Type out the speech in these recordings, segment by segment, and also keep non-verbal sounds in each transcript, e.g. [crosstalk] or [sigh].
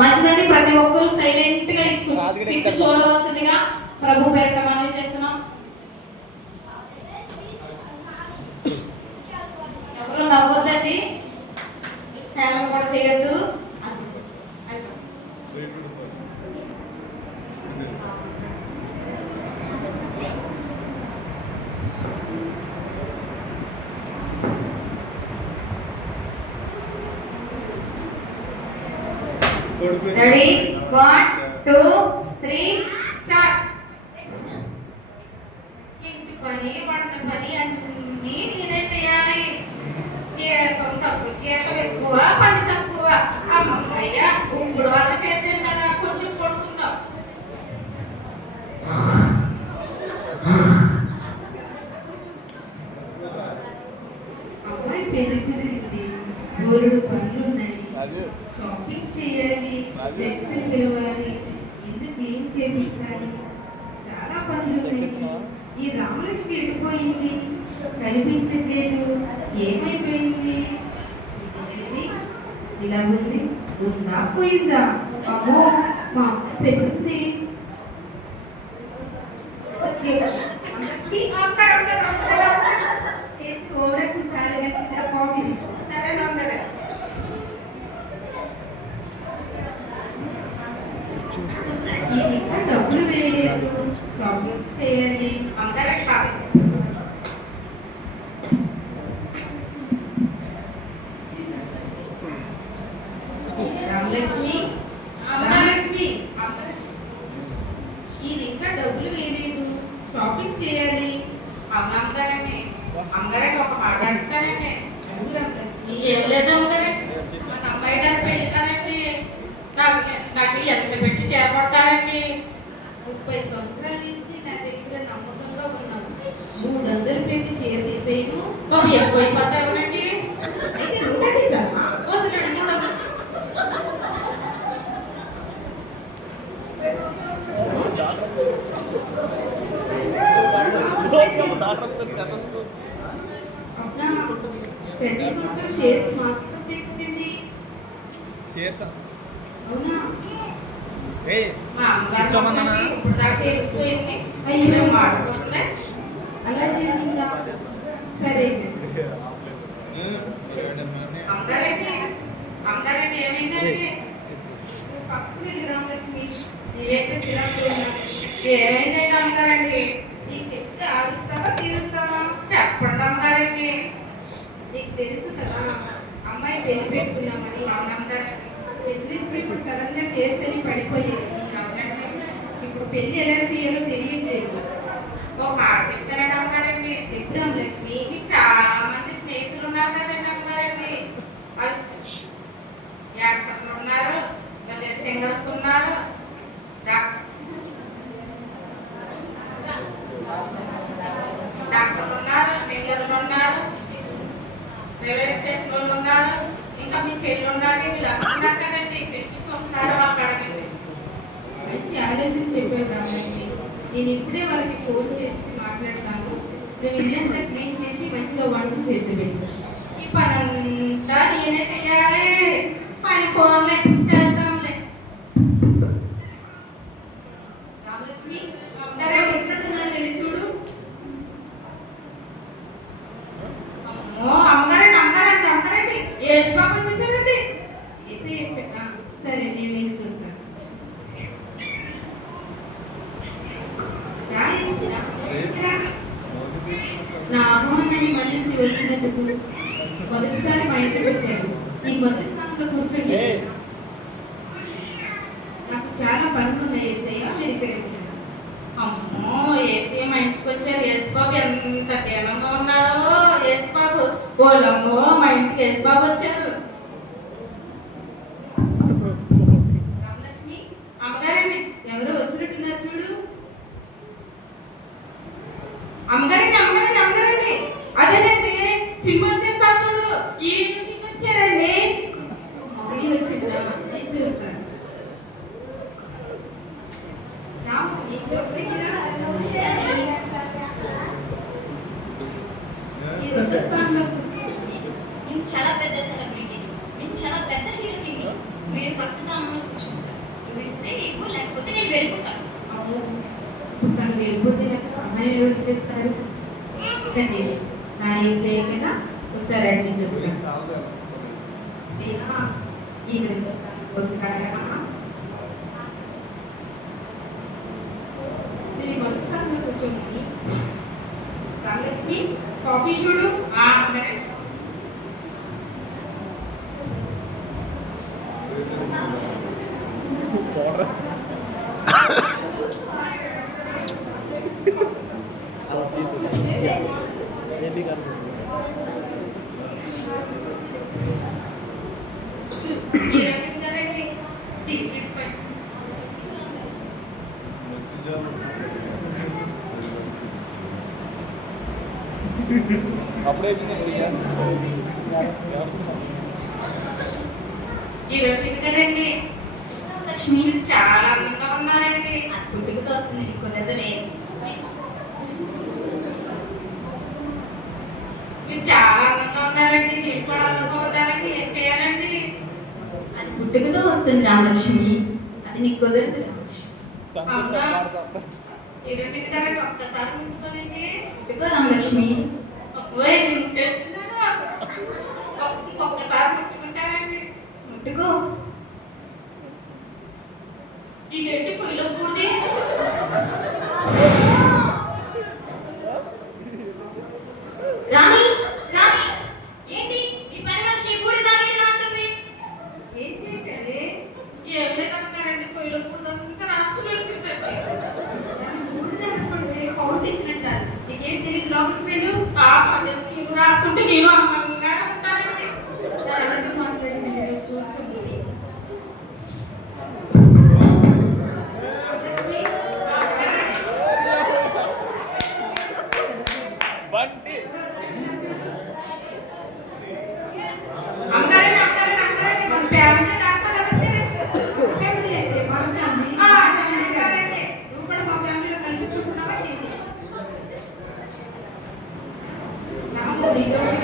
మంచిదని ప్రతి ఒక్కరు సైలెంట్గా ఇసుకుంటారు చూడవలసిందిగా ప్రభు పేరు చేస్తున్నాం. ఎవరు నవ్వద్దండి. హేళన కూడా చేయొద్దు. Ready one two three start ఇంటి పని పంట పని అన్ని నేనే చేయాలి. జీతం తక్కువ జీతం ఎక్కువ పని తక్కువ. cuida, tá por favor. పెళ్ళి పెట్టుకున్నామని అవునంతా బిజినెస్ ఇప్పుడు సడన్గా చేస్తేనే పడిపోయేది అవునంటే ఇప్పుడు పెళ్ళి ఎలా చేయాలో తెలియట్లేదు. ఒక చెప్తారని అవుతారండి చెప్పినాం లక్ష్మి మీకు చాలా నేనే చెయ్యాలి పని ఫోన్లు మా ఇంటికి యశ్బాబు వచ్చారు. రామలక్ష్మి అమ్మగారని ఎవరు వచ్చినట్టున్నారు చూడు. అమ్మగారని అమ్మగారు ఒకసారి అడిగి చూస్తాను దేవా, ఈ రెండో నేను మొదటి స్థానంలో కూర్చోండి రామలక్ష్మి కాఫీ చూడు. ఆ, మరి ఈ రకంగా గారండి టీ తీసుకోండి అప్పుడే ఈ రోజు కదండి లక్ష్మి చాలా అందంగా ఉన్నారండి. ఆ పుట్టుకతో వస్తుంది. నీకు కుదరదు లేదు మీరు చాలా అందంగా ఉన్నారండి. నేను కూడా అందంగా ఉండాలండి. ఏం చేయాలండి? అది పుట్టుకతో వస్తుంది రామలక్ష్మి. అది నీకు కుదరదు. రామలక్ష్మి ఈ రోజు కదండి ఒక్కసారి ముట్టుకోనండి. పుట్టుకో రామలక్ష్మి. ఒక్క- ఒక్కసారి ముట్టుకుంటానండి ముట్టుకో ఇదేంటి పొయ్యిలో పూడిది [laughs] రాణి రాణి ఏంటి ఈ పని మనిషి పూడి తాగి అంటుంది ఏం చేశావే ఏం లేదు అమ్మగారండి పొయ్యిలో పూడిదంతా రాసుకుని వచ్చిందండి ఫౌండేషన్ అంటారు నీకేం తెలియదు లోపలికి వెళ్ళు ఆ పని నేను రాసుకుంటే నేను అందంగా ఉంటానండి తర్వాత మాట్లాడి కూర్చోండి లక్ష్మి బంటి అమ్మగారండి అమ్మగారండి అమ్మగారండి మన ఫ్యామిలీ డాక్టర్ గారు వచ్చారు ఫ్యామిలీ అంటే మా ఫ్యామిలీ ఆ, అమ్మగారండి నువ్వు కూడా మా ఫ్యామిలీలో కనిపిస్తున్నావా ఏంటి నమస్తే నీతో మాట్లాడండి డాక్టర్ గారు నేను బాగున్నానండి. మీరు ఈ మూడో స్థానంలో కూర్చోండి డాక్టర్ గారు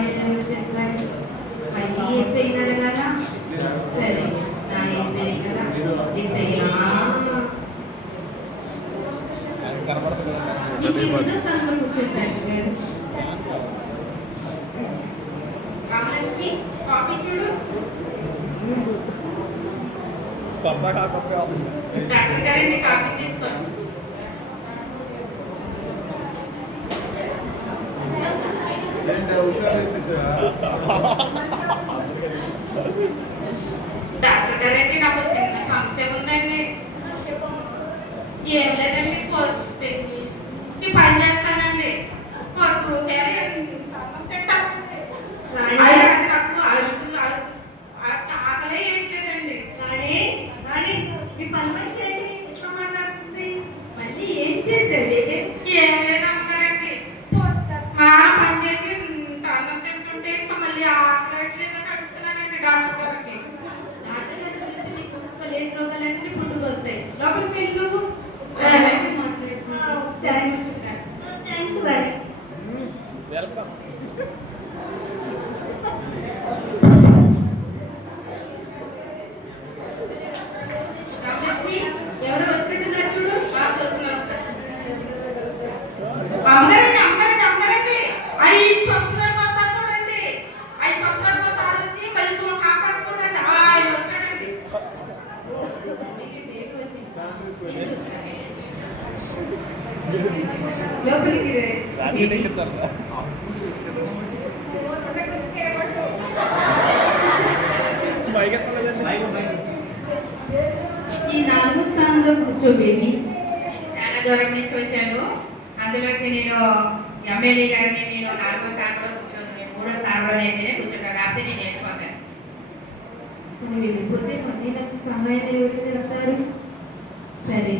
ఎవరు చేస్తారు మళ్ళీ ఏసై అడగాల సరే నా ఏసై కదా ఏసయ్యా మీకు రెండో స్థానంలో కూర్చోండి గారు రామలక్ష్మి కాఫీ చూడు డాక్టర్ గారండి కాఫీ తీసుకోండి డాక్టర్ గారండి నాకు ఒక చిన్న సమస్య ఉందండి. ఏం లేదండి పొద్దు పని చేస్తానండి. పొద్దు కూర్చో చాలా దూరం నుంచి వచ్చాను అందులోకి నేను ఎమ్మెల్యే గారిని నేను నాలుగో స్థానంలో కూర్చోను. నేను మూడో స్థానంలో అయితేనే కూర్చుంటాను. లేకపోతే నేను వెళ్ళిపోతాను వెళ్ళిపోతే సరే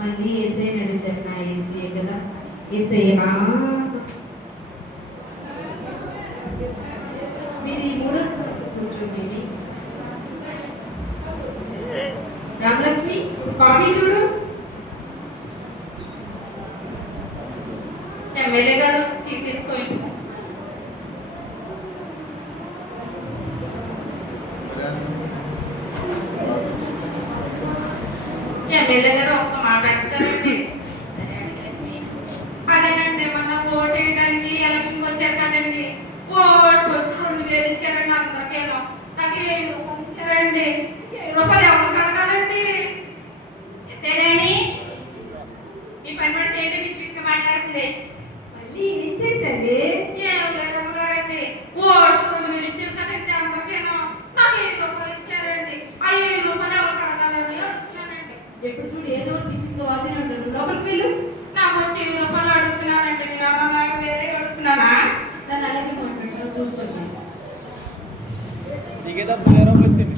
మళ్ళీ ఏసఐని అడుగుతారు. నా ఏసీ కదా? ఏసయ్యా entender que ఏదో ఏరోప్లేన్ వచ్చింది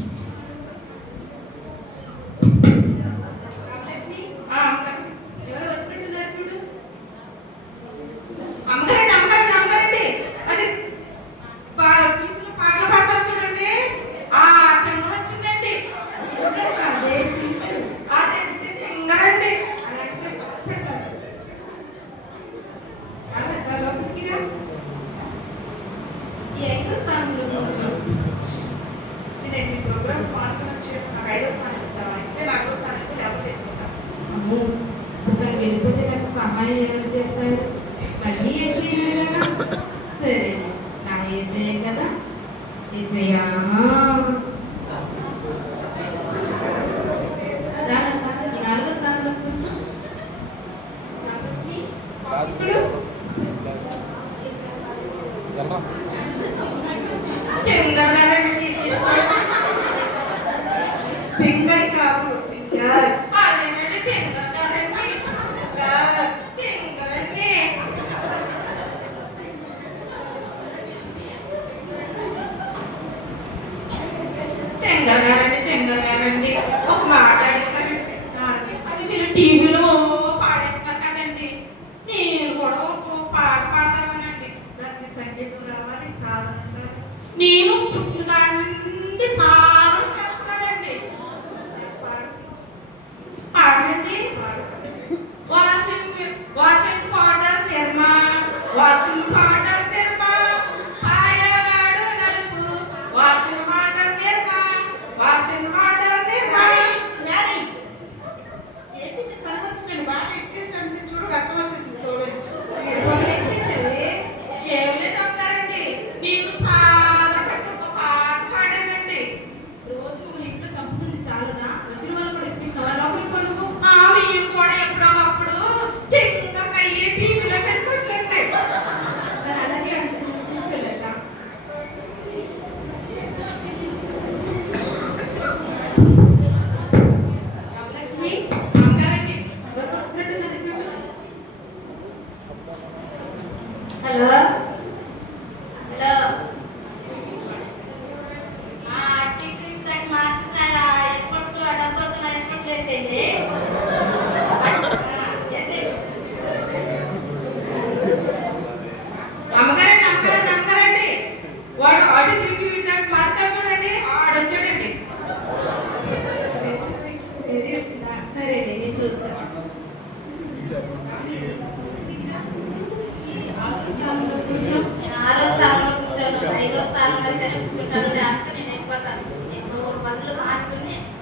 就是这样。你。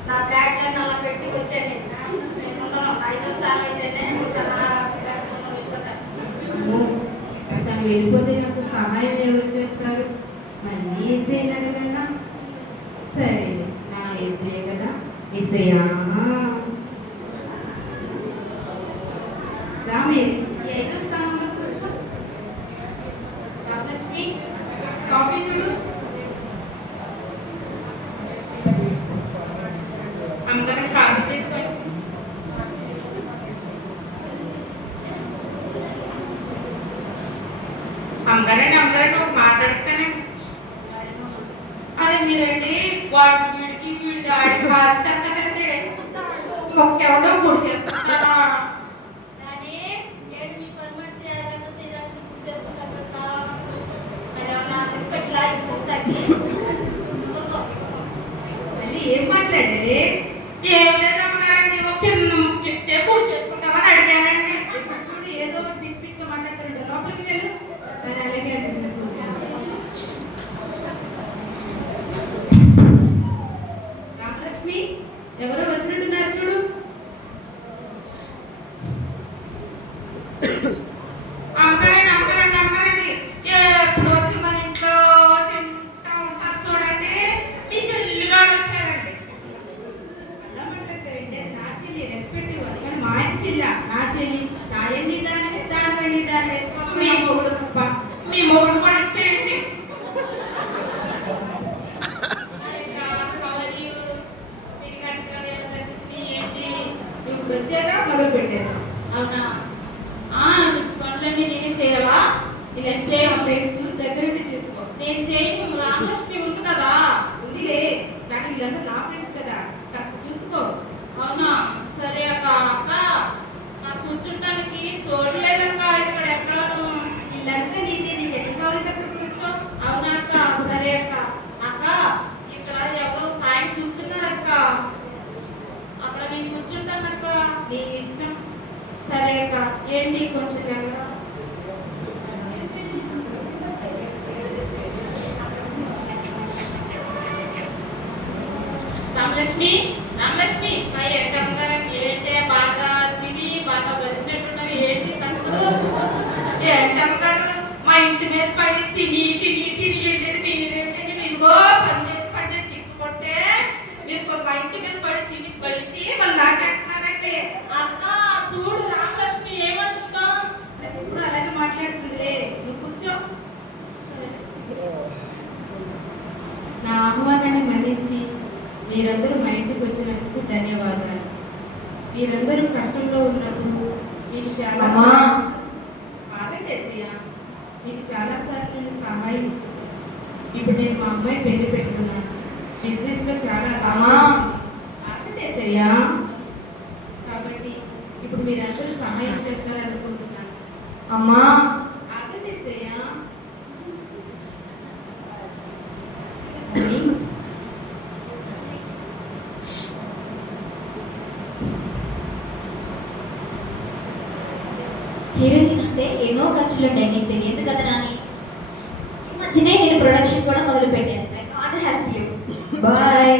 నా బ్యాగ్ అన్న అలా పెట్టి వచ్చాను నేను అయితేనే వెళ్ళిపోతే నాకు సహాయం ఎవరు చేస్తారు? మళ్ళీ ఈజీ కదా సరే నా ఈజీ కదా ఈజీయా అందరని అందరూ నువ్వు మాట్లాడితేనే అదే మీరండి వాడు వీడికి వీడి ఆడి పాలిస్తారు కదండి మొక్కెవడో గుడి ఏం మాట్లాడేది ఏం లేదు వీరందరూ కష్టంలో ఉన్నప్పుడు మీకు చాలా కాదండి మీకు చాలా సార్లు నేను సహాయం చేశాను ఇప్పుడు నేను మా అమ్మాయి పెళ్ళి హీరోయిన్ అంటే ఎన్నో ఖర్చులు ఉన్నాయి తెలియదు కదా నాని. ఈ మధ్యనే నేను ప్రొడక్షన్ కూడా మొదలు పెట్టాను I can't help you boy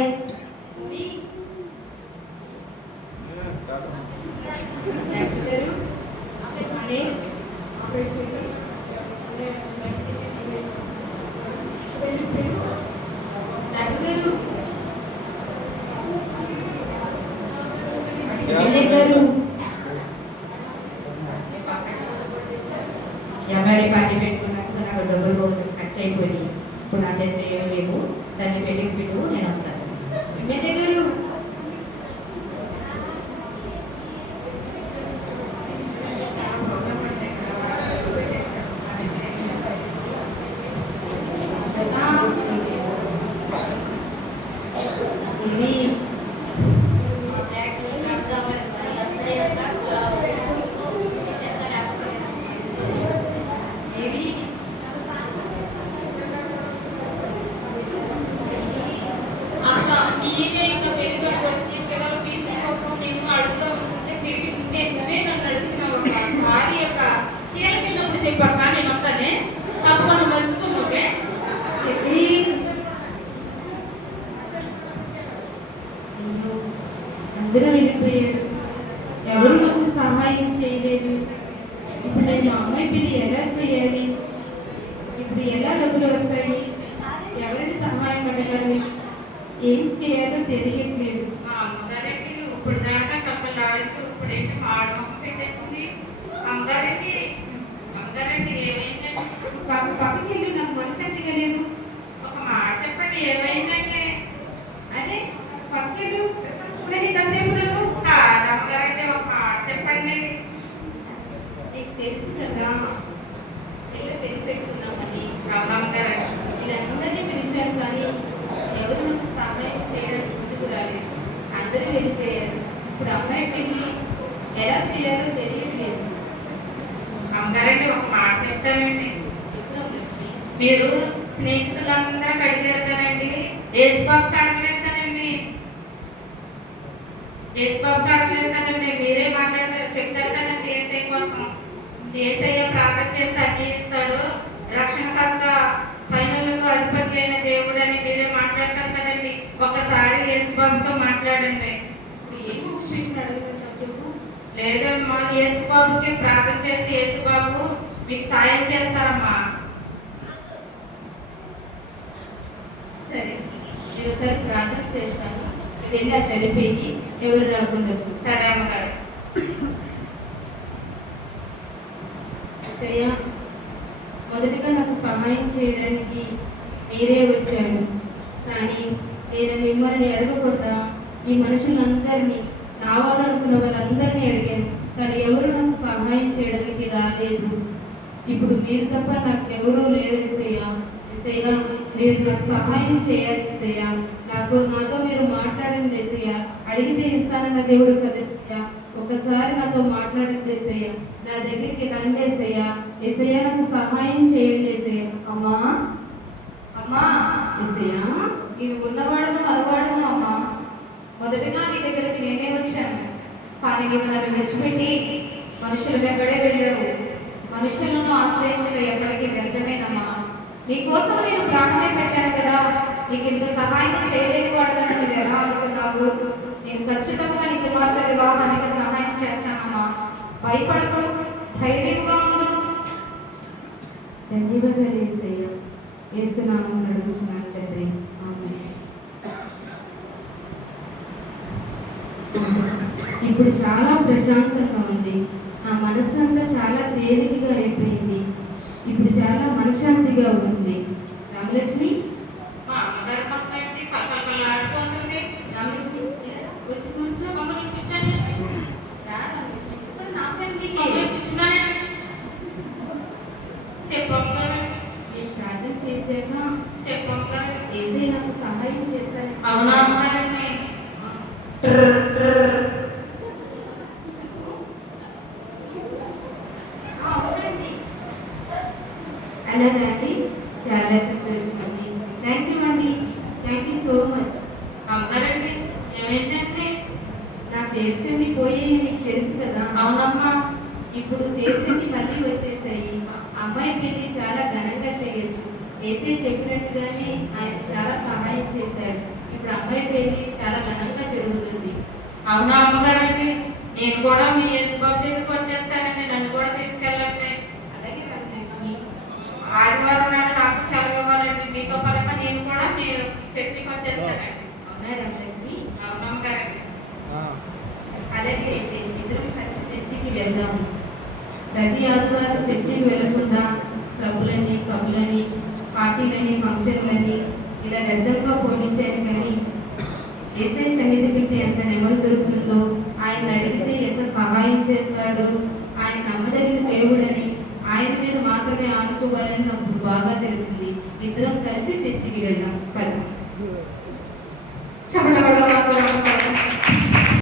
చేయాలో తెలియట్లేదు. ఒక మాట చెప్తానండి. మీరు స్నేహితులందరూ అడిగారు కదండి యేసుబాబుకి అడగలేదు కదండి. యేసుబాబుకి అడగలేదు కదండి మీరే మాట్లాడతారు చెప్తారు కదండి ఏసై కోసం. ఏసయ్య ప్రార్థన చేస్తే అన్ని ఇస్తాడు. రక్షణకర్త సైన్యులకు అధిపతి అయిన దేవుడు అని మీరే మాట్లాడతారు కదండి. ఒకసారి యేసుబాబుతో మాట్లాడండి. ఇప్పుడు ఏం చెప్పు లేదమ్మా యేసుబాబుకి ప్రార్థన చేస్తే యేసుబాబు మీకు సాయం చేస్తారమ్మా. సరే నేను ఒకసారి ప్రార్థన చేస్తాను. వెళ్ళి ఆ సరిపోయి ఎవరు రాకుండా చూడు సరే అమ్మగారు. అత్తయ్య మొదటిగా నాకు సహాయం చేయడానికి మీరే వచ్చారు. కానీ నేను మిమ్మల్ని అడగకుండా ఈ మనుషులందరినీ నా వాళ్ళు అడిగాను. కానీ ఎవరు? నాకు సహాయం చేయడానికి రాలేదు. ఇప్పుడు మీరు తప్ప నాకు ఎవరూ లేరు ఎసయ్యా ఎసయ్య మీరు నాకు సహాయం చేయాలి ఎసయ్య నాకు నాతో మీరు మాట్లాడండి ఎసయ్యా అడిగితే ఇస్తానన్న దేవుడు కదా ఒకసారి నాతో మాట్లాడండి ఎసయ్యా నా దగ్గరికి రండి ఎసయ్యా ఎసయ్యా నాకు సహాయం చేయండి ఎసయ్యా అమ్మా అమ్మా ఎసయ్యా నీవు ఉన్నవాడను అలవాడను అమ్మా. మొదటగా నీ దగ్గరికి నేనే వచ్చాను. కానీ నీవు నన్ను విడిచిపెట్టి మనుషుల వెంబడే వెళ్ళావు. మనుషులను ఆశ్రయించక ఎక్కడికి వ్యర్థమేనమ్మా. నీ కోసం నేను ప్రాణమే పెట్టాను కదా. నీకు ఇంత సహాయం చేయలేని నువ్వు ఎలా అనుకున్నావు నేను ఖచ్చితంగా నీ కుమార్తె వివాహానికి సహాయం చేస్తానమ్మా. భయపడకు ధైర్యంగా ఉండు. ధన్యవాదాలు ఏసయ్య. ఏసునామం నడుగుతున్నాను తండ్రి ఆమేన్. ఇప్పుడు చాలా ప్రశాంతంగా ఉంది. నా మనసు అంతా చాలా తేలికగా అయిపోయింది. ఇప్పుడు చాలా మనశ్శాంతిగా ఉంది. రామలక్ష్మి? మా అమ్మగారు మొత్తం ఏంటి? కలకలలాడిపోతుంది రామలక్ష్మి వచ్చి కూర్చో. మమ్మల్ని కూర్చొని రా రామలక్ష్మి చెప్పండి నా ఫ్రెండ్కి మమ్మల్ని కూర్చున్నాను చెప్పు అమ్మగారు నేను ప్రార్థన చేశాక చెప్పు అమ్మగారు ఏసై నాకు సహాయం చేస్తాను అవునా అమ్మగారండి అవునండి అలాగా అండి చాలా సంతోషం అండి థ్యాంక్ యూ అండి థ్యాంక్ యూ సో మచ్ అమ్మగారండి ఏమైందండి నా షేర్స్ అన్ని పోయాయి మీకు తెలుసు కదా అవునమ్మా ఇప్పుడు షేర్స్ అన్ని మళ్ళీ వచ్చేసాయి అమ్మాయి పెళ్ళి చాలా ఘనంగా చేయొచ్చు ఏసీ చెప్పినట్టుగానే ఆయన చాలా సహాయం చేశాడు ఇప్పుడు అమ్మాయి పెళ్ళి చాలా ఘనంగా జరుగుతుంది అవునా అమ్మగారండి నేను కూడా మీ యేసుబాబు దగ్గరికి వచ్చేస్తానండి నన్ను కూడా తీసుకెళ్ళండి. ఆదివారం నాడు నాకు సెలవు ఇవ్వాలండి మీతో పలక నేను కూడా మీ చర్చికి వచ్చేస్తానండి. అవునా రామలక్ష్మి అవునమ్మగారండి అలాగే ఇద్దరం కలిసి చర్చికి వెళ్దాము ప్రతి ఆదివారం చర్చికి వెళ్ళకుండా క్లబ్బులని కబులని పార్టీలని ఫంక్షన్లని ఇలా వ్యర్థంగా పోనించాను కానీ ఏసై సన్నిధికి ఎంత నెమ్మది దొరుకుతుందో ఆయన అడిగితే ఎంత సహాయం చేస్తాడు ఆయన నమ్మదగిన దేవుడని ఆయన మీద మాత్రమే ఆనుకోవాలని నాకు బాగా తెలిసింది. ఇద్దరం కలిసి చర్చికి వెళ్దాం. పది. చాలా